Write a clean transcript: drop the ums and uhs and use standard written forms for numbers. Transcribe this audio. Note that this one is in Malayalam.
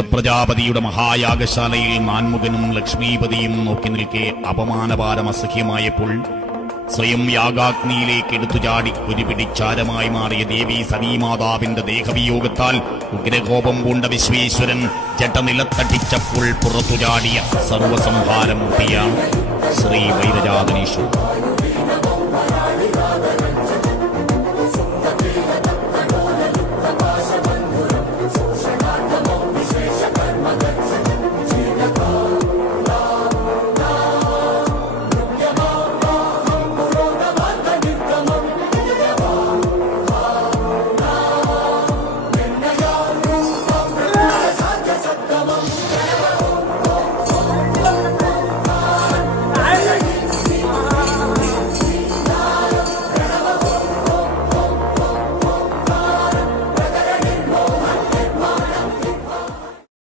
പ്രജാപതിയുടെ മഹായാഗശാലയിൽ നാൻമുഖനും ലക്ഷ്മീപതിയും നോക്കി നിൽക്കെ അപമാനഭാരം അസഹ്യമായപ്പോൾ സ്വയം യാഗാഗ്നിയിലേക്ക് എടുത്തുചാടി ഒരു പിടിച്ചാരമായി മാറിയ ദേവി സതീമാതാവിന്റെ ദേഹവിയോഗത്താൽ ഉഗ്രകോപം പൂണ്ട വിശ്വേശ്വരൻ ജട്ടനിലത്തടിച്ചപ്പോൾ പുറത്തുചാടിയ സർവസംഹാരമൂർത്തിയാണ് ശ്രീ വൈരജാതനീശ്വരൻ.